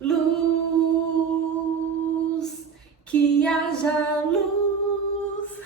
Luz, que haja luz.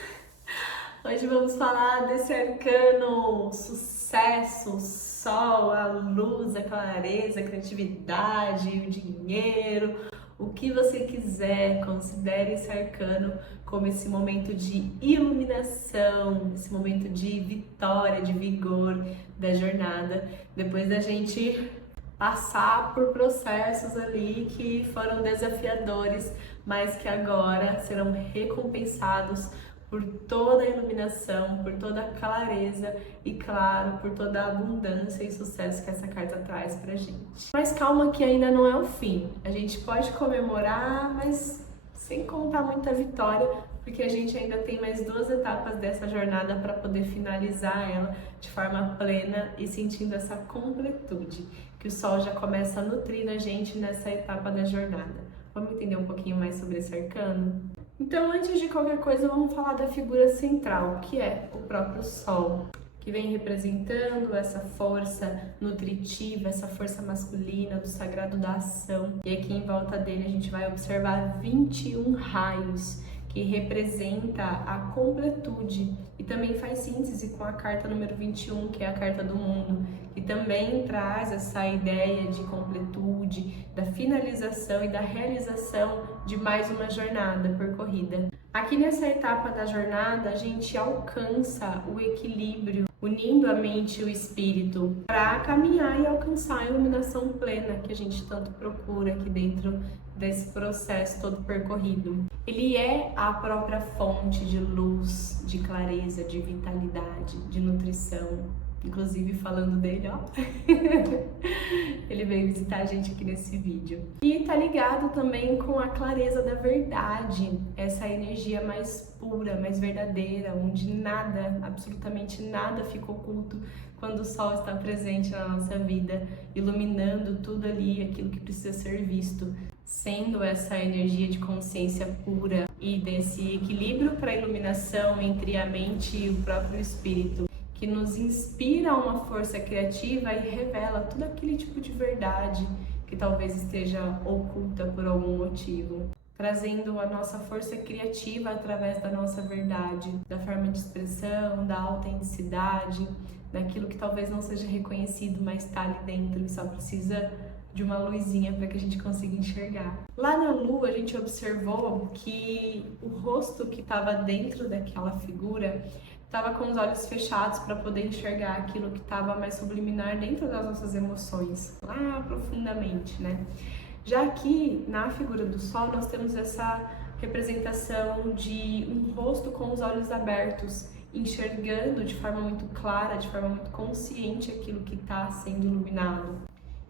Hoje vamos falar desse arcano sucesso, o sol, a luz, a clareza, a criatividade, o dinheiro, o que você quiser. Considere esse arcano como esse momento de iluminação, esse momento de vitória, de vigor da jornada, depois da gente passar por processos ali que foram desafiadores, mas que agora serão recompensados por toda a iluminação, por toda a clareza e, claro, por toda a abundância e sucesso que essa carta traz pra gente. Mas calma que ainda não é o fim. A gente pode comemorar, mas sem contar muita vitória, porque a gente ainda tem mais 2 etapas dessa jornada para poder finalizar ela de forma plena e sentindo essa completude que o Sol já começa a nutrir na gente nessa etapa da jornada. Vamos entender um pouquinho mais sobre esse arcano? Então, antes de qualquer coisa, vamos falar da figura central, que é o próprio Sol, que vem representando essa força nutritiva, essa força masculina do sagrado da ação. E aqui em volta dele a gente vai observar 21 raios, que representa a completude e também faz síntese com a carta número 21, que é a carta do mundo, que também traz essa ideia de completude, da finalização e da realização de mais uma jornada percorrida. Aqui nessa etapa da jornada, a gente alcança o equilíbrio, unindo a mente e o espírito para caminhar e alcançar a iluminação plena que a gente tanto procura aqui dentro desse processo todo percorrido. Ele é a própria fonte de luz, de clareza, de vitalidade, de nutrição. Inclusive falando dele, ó, ele veio visitar a gente aqui nesse vídeo. E tá ligado também com a clareza da verdade, essa energia mais pura, mais verdadeira, onde nada, absolutamente nada fica oculto quando o Sol está presente na nossa vida, iluminando tudo ali, aquilo que precisa ser visto, sendo essa energia de consciência pura e desse equilíbrio para a iluminação entre a mente e o próprio espírito, que nos inspira uma força criativa e revela todo aquele tipo de verdade que talvez esteja oculta por algum motivo, trazendo a nossa força criativa através da nossa verdade, da forma de expressão, da autenticidade, daquilo que talvez não seja reconhecido, mas está ali dentro e só precisa de uma luzinha para que a gente consiga enxergar. Lá na Lua a gente observou que o rosto que estava dentro daquela figura estava com os olhos fechados para poder enxergar aquilo que estava mais subliminar dentro das nossas emoções, lá profundamente, né? Já aqui, na figura do Sol, nós temos essa representação de um rosto com os olhos abertos, enxergando de forma muito clara, de forma muito consciente aquilo que está sendo iluminado.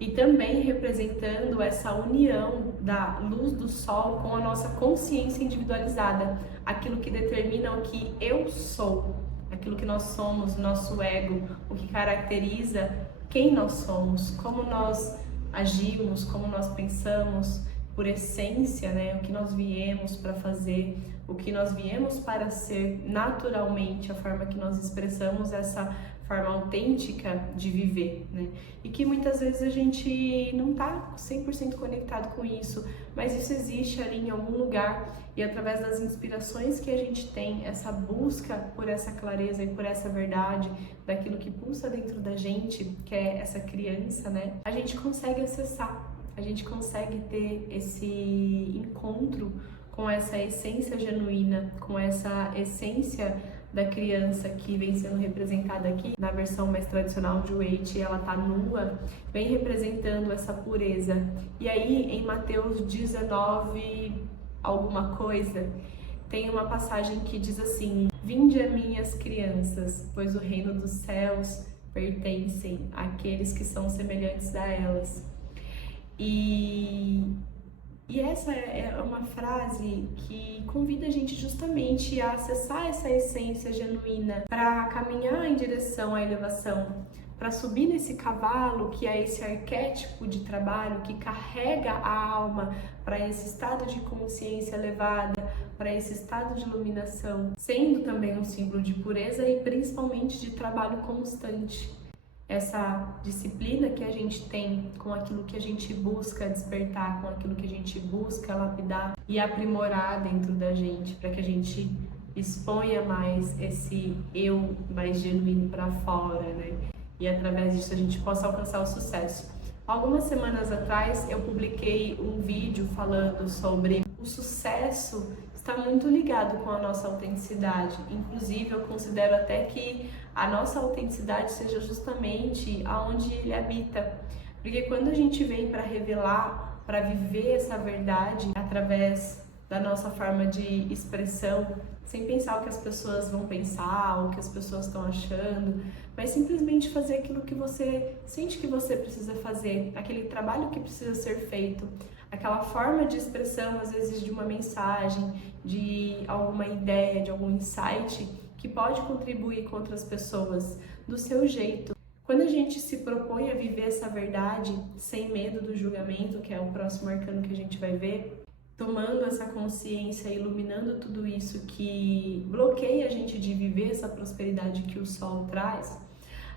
E também representando essa união da luz do Sol com a nossa consciência individualizada, aquilo que determina o que eu sou, aquilo que nós somos, nosso ego, o que caracteriza quem nós somos, como nós agimos, como nós pensamos, por essência, né? O que nós viemos para fazer, o que nós viemos para ser naturalmente, a forma que nós expressamos essa forma autêntica de viver, né? E que muitas vezes a gente não tá 100% conectado com isso, mas isso existe ali em algum lugar e através das inspirações que a gente tem, essa busca por essa clareza e por essa verdade, daquilo que pulsa dentro da gente, que é essa criança, né? A gente consegue acessar, a gente consegue ter esse encontro com essa essência genuína, com essa essência da criança que vem sendo representada aqui na versão mais tradicional de Waite. Ela tá nua, vem representando essa pureza. E aí em Mateus 19 alguma coisa, tem uma passagem que diz assim: vinde a mim as crianças, pois o reino dos céus pertencem àqueles que são semelhantes a elas. E essa é uma frase que convida a gente justamente a acessar essa essência genuína para caminhar em direção à elevação, para subir nesse cavalo que é esse arquétipo de trabalho que carrega a alma para esse estado de consciência elevada, para esse estado de iluminação, sendo também um símbolo de pureza e principalmente de trabalho constante. essa disciplina que a gente tem com aquilo que a gente busca despertar, com aquilo que a gente busca lapidar e aprimorar dentro da gente, para que a gente exponha mais esse eu mais genuíno para fora, né? E através disso a gente possa alcançar o sucesso. Algumas semanas atrás eu publiquei um vídeo falando sobre o sucesso está muito ligado com a nossa autenticidade. Inclusive, eu considero até que a nossa autenticidade seja justamente aonde ele habita. Porque quando a gente vem para revelar, para viver essa verdade através da nossa forma de expressão, sem pensar o que as pessoas vão pensar, o que as pessoas estão achando, mas simplesmente fazer aquilo que você sente que você precisa fazer, aquele trabalho que precisa ser feito, aquela forma de expressão, às vezes de uma mensagem, de alguma ideia, de algum insight que pode contribuir com outras pessoas do seu jeito. Quando a gente se propõe a viver essa verdade sem medo do julgamento, que é o próximo arcano que a gente vai ver, tomando essa consciência, iluminando tudo isso que bloqueia a gente de viver essa prosperidade que o sol traz,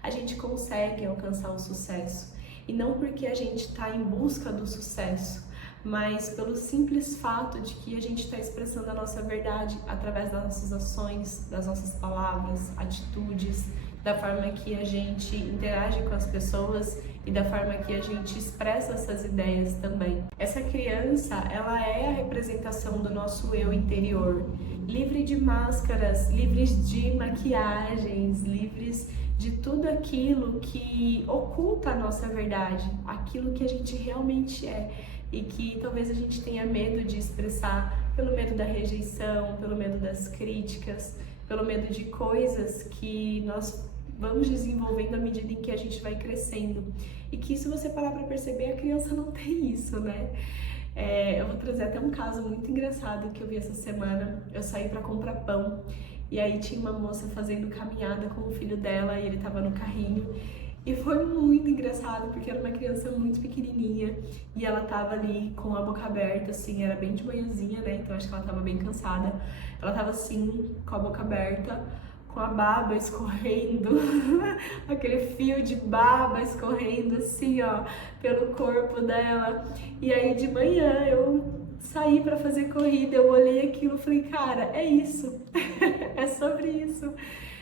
a gente consegue alcançar o sucesso. E não porque a gente está em busca do sucesso, mas pelo simples fato de que a gente está expressando a nossa verdade através das nossas ações, das nossas palavras, atitudes, da forma que a gente interage com as pessoas e da forma que a gente expressa essas ideias também. Essa criança, ela é a representação do nosso eu interior, livre de máscaras, livres de maquiagens, livres de tudo aquilo que oculta a nossa verdade, aquilo que a gente realmente é e que talvez a gente tenha medo de expressar pelo medo da rejeição, pelo medo das críticas, pelo medo de coisas que nós vamos desenvolvendo à medida em que a gente vai crescendo. E que se você parar para perceber, a criança não tem isso, né? Eu vou trazer até um caso muito engraçado que eu vi essa semana. Eu saí para comprar pão e aí tinha uma moça fazendo caminhada com o filho dela e ele tava no carrinho. E foi muito engraçado, porque era uma criança muito pequenininha e ela tava ali com a boca aberta, assim, era bem de manhãzinha, né? Então acho que ela tava bem cansada. Ela tava assim, com a boca aberta, com a baba escorrendo, aquele fio de baba escorrendo assim, ó, pelo corpo dela. E aí de manhã eu saí pra fazer corrida, eu olhei aquilo e falei, cara, é isso, é sobre isso.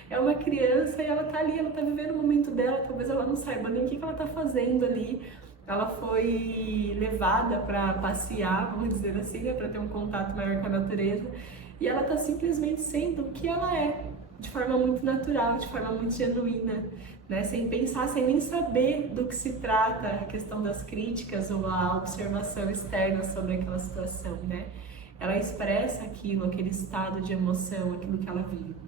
É uma criança e ela tá ali, ela tá vivendo o momento dela, talvez ela não saiba nem o que ela tá fazendo ali. Ela foi levada para passear, vamos dizer assim, né, para ter um contato maior com a natureza. E ela tá simplesmente sendo o que ela é, de forma muito natural, de forma muito genuína, né, sem pensar, sem nem saber do que se trata a questão das críticas ou a observação externa sobre aquela situação, né. Ela expressa aquilo, aquele estado de emoção, aquilo que ela vive.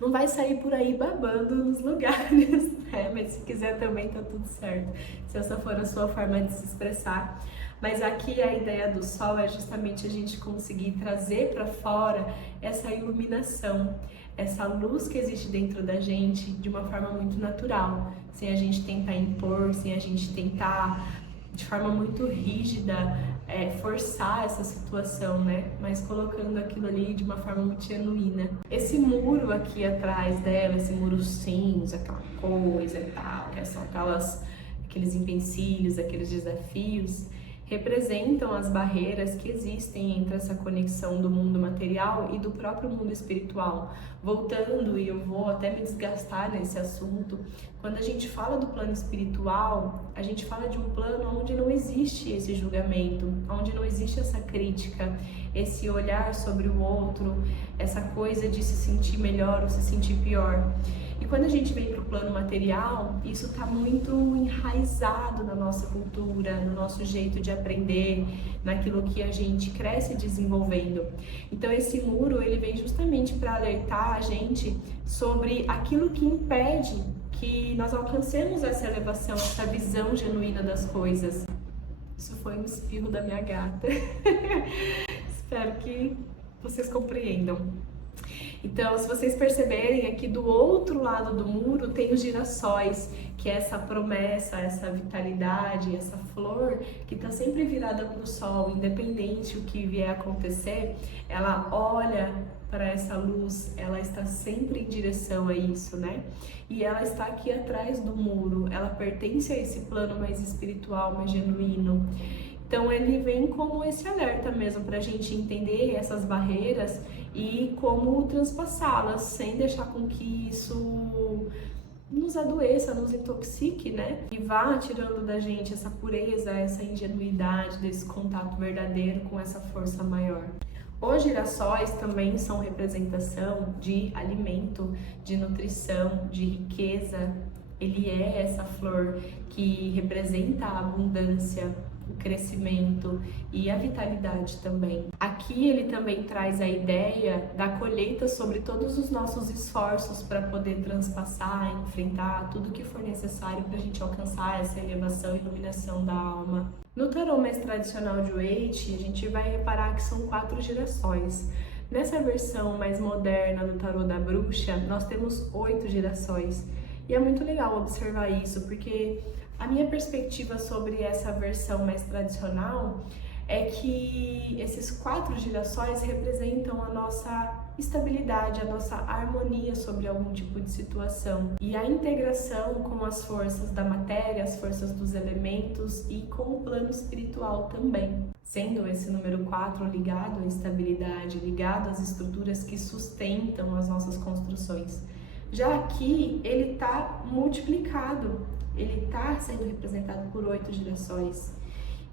Não vai sair por aí babando nos lugares, né? Mas se quiser também tá tudo certo, se essa for a sua forma de se expressar. Mas aqui a ideia do sol é justamente a gente conseguir trazer para fora essa iluminação, essa luz que existe dentro da gente de uma forma muito natural, sem a gente tentar impor, sem a gente tentar de forma muito rígida forçar essa situação, né? Mas colocando aquilo ali de uma forma muito genuína. Esse muro aqui atrás dela, esse muro cinza, aquela coisa e tal, que são aqueles empecilhos, aqueles desafios, representam as barreiras que existem entre essa conexão do mundo material e do próprio mundo espiritual. Voltando, e eu vou até me desgastar nesse assunto, quando a gente fala do plano espiritual, a gente fala de um plano onde não existe esse julgamento, onde não existe essa crítica, esse olhar sobre o outro, essa coisa de se sentir melhor ou se sentir pior. E quando a gente vem para o plano material, isso está muito enraizado na nossa cultura, no nosso jeito de aprender, naquilo que a gente cresce desenvolvendo. Então esse muro, ele vem justamente para alertar a gente sobre aquilo que impede que nós alcancemos essa elevação, essa visão genuína das coisas. Isso foi um espirro da minha gata. Espero que vocês compreendam. Então, se vocês perceberem, aqui do outro lado do muro tem os girassóis, que é essa promessa, essa vitalidade, essa flor que está sempre virada para o sol, independente o que vier a acontecer, ela olha para essa luz, ela está sempre em direção a isso, né? E ela está aqui atrás do muro, ela pertence a esse plano mais espiritual, mais genuíno. Então ele vem como esse alerta mesmo para a gente entender essas barreiras e como transpassá-las, sem deixar com que isso nos adoeça, nos intoxique, né? E vá tirando da gente essa pureza, essa ingenuidade desse contato verdadeiro com essa força maior. Os girassóis também são representação de alimento, de nutrição, de riqueza. Ele é essa flor que representa a abundância, o crescimento e a vitalidade também. Aqui ele também traz a ideia da colheita sobre todos os nossos esforços para poder transpassar, enfrentar tudo que for necessário para a gente alcançar essa elevação e iluminação da alma. No tarô mais tradicional de Waite, a gente vai reparar que são 4 girassóis. Nessa versão mais moderna do tarô da bruxa, nós temos 8 girassóis. E é muito legal observar isso, porque a minha perspectiva sobre essa versão mais tradicional é que esses 4 girassóis representam a nossa estabilidade, a nossa harmonia sobre algum tipo de situação e a integração com as forças da matéria, as forças dos elementos e com o plano espiritual também. Sendo esse número 4 ligado à estabilidade, ligado às estruturas que sustentam as nossas construções. Já aqui ele está multiplicado, ele está sendo representado por 8 girassóis.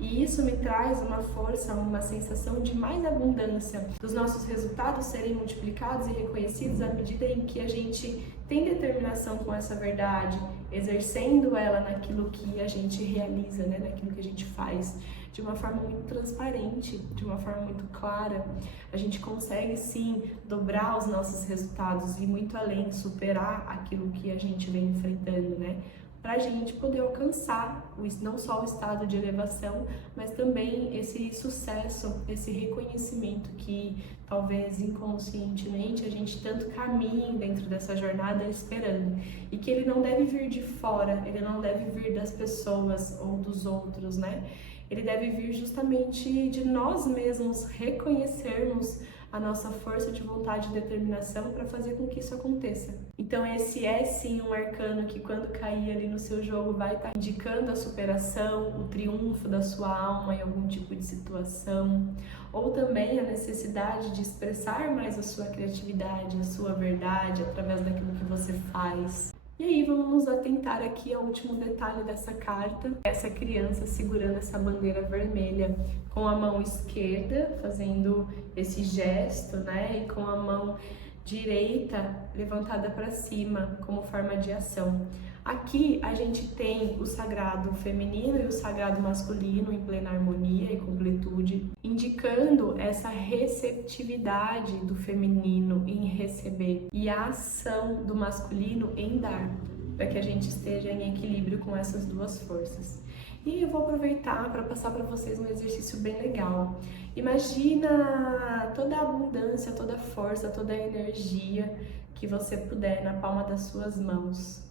E isso me traz uma força, uma sensação de mais abundância, dos nossos resultados serem multiplicados e reconhecidos à medida em que a gente tem determinação com essa verdade, exercendo ela naquilo que a gente realiza, né? Naquilo que a gente faz, de uma forma muito transparente, de uma forma muito clara. A gente consegue sim dobrar os nossos resultados e muito além, superar aquilo que a gente vem enfrentando, né? Para a gente poder alcançar não só o estado de elevação, mas também esse sucesso, esse reconhecimento que talvez inconscientemente a gente tanto caminha dentro dessa jornada esperando. E que ele não deve vir de fora, ele não deve vir das pessoas ou dos outros, né? Ele deve vir justamente de nós mesmos reconhecermos a nossa força de vontade e determinação para fazer com que isso aconteça. Então esse é sim um arcano que quando cair ali no seu jogo vai estar indicando a superação, o triunfo da sua alma em algum tipo de situação, ou também a necessidade de expressar mais a sua criatividade, a sua verdade através daquilo que você faz. E aí vamos nos atentar aqui ao último detalhe dessa carta, essa criança segurando essa bandeira vermelha com a mão esquerda, fazendo esse gesto, né, e com a mão direita levantada para cima como forma de ação. Aqui a gente tem o sagrado feminino e o sagrado masculino em plena harmonia e completude, indicando essa receptividade do feminino em receber e a ação do masculino em dar, para que a gente esteja em equilíbrio com essas duas forças. E eu vou aproveitar para passar para vocês um exercício bem legal. Imagina toda a abundância, toda a força, toda a energia que você puder na palma das suas mãos.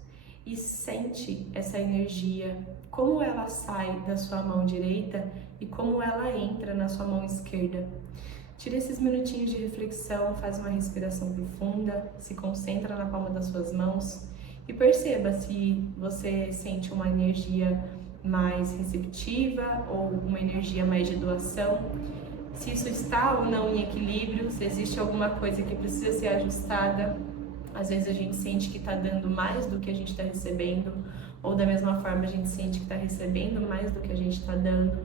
E sente essa energia, como ela sai da sua mão direita e como ela entra na sua mão esquerda. Tira esses minutinhos de reflexão, faz uma respiração profunda, se concentra na palma das suas mãos e perceba se você sente uma energia mais receptiva ou uma energia mais de doação, se isso está ou não em equilíbrio, se existe alguma coisa que precisa ser ajustada. Às vezes a gente sente que está dando mais do que a gente está recebendo, ou da mesma forma a gente sente que está recebendo mais do que a gente está dando.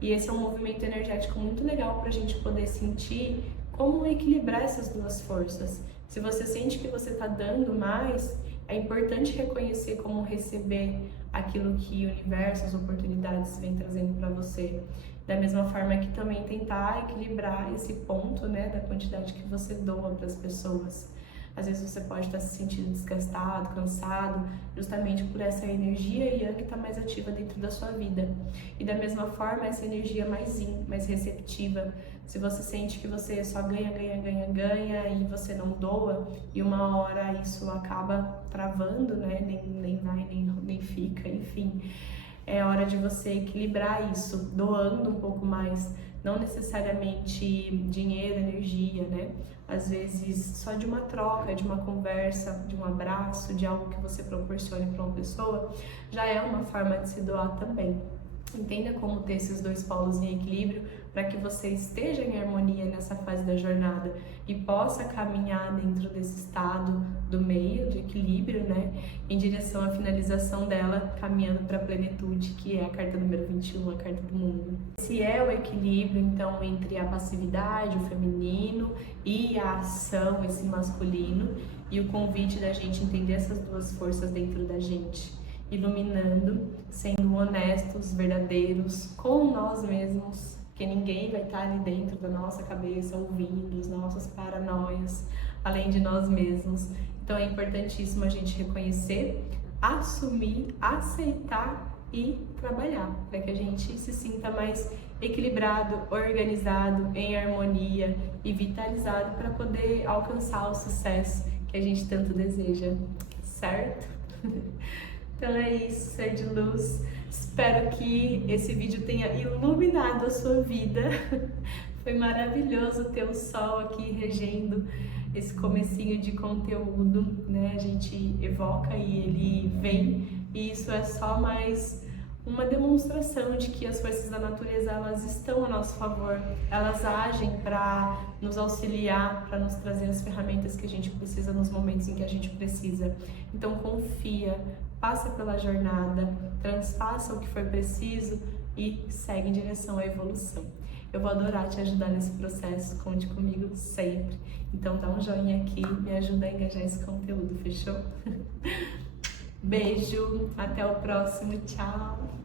E esse é um movimento energético muito legal para a gente poder sentir como equilibrar essas duas forças. Se você sente que você está dando mais, é importante reconhecer como receber aquilo que o universo, as oportunidades vem trazendo para você. Da mesma forma que também tentar equilibrar esse ponto, né, da quantidade que você doa para as pessoas. Às vezes você pode estar se sentindo desgastado, cansado, justamente por essa energia yang que está mais ativa dentro da sua vida. E da mesma forma, essa energia mais yin, mais receptiva. Se você sente que você só ganha e você não doa, e uma hora isso acaba travando, né? Nem vai, nem fica, enfim. É hora de você equilibrar isso, doando um pouco mais, não necessariamente dinheiro, energia, né? Às vezes só de uma troca, de uma conversa, de um abraço, de algo que você proporcione para uma pessoa, já é uma forma de se doar também. Entenda como ter esses dois polos em equilíbrio para que você esteja em harmonia nessa fase da jornada e possa caminhar dentro desse estado do meio, de equilíbrio, né, em direção à finalização dela, caminhando para a plenitude, que é a carta número 21, a carta do mundo. Esse é o equilíbrio, então, entre a passividade, o feminino, e a ação, esse masculino, e o convite da gente entender essas duas forças dentro da gente, iluminando, sendo honestos, verdadeiros com nós mesmos, porque ninguém vai estar ali dentro da nossa cabeça ouvindo as nossas paranoias, além de nós mesmos. Então é importantíssimo a gente reconhecer, assumir, aceitar e trabalhar, para que a gente se sinta mais equilibrado, organizado, em harmonia e vitalizado para poder alcançar o sucesso que a gente tanto deseja, certo? Então é isso, ser de luz. Espero que esse vídeo tenha iluminado a sua vida. Foi maravilhoso ter o sol aqui regendo esse comecinho de conteúdo, né? A gente evoca e ele vem, e isso é só mais uma demonstração de que as forças da natureza, elas estão a nosso favor, elas agem para nos auxiliar, para nos trazer as ferramentas que a gente precisa nos momentos em que a gente precisa. Então confia, passa pela jornada, transfaça o que for preciso e segue em direção à evolução. Eu vou adorar te ajudar nesse processo, conte comigo sempre. Então dá um joinha aqui, me ajuda a engajar esse conteúdo, fechou? Beijo, até o próximo, tchau!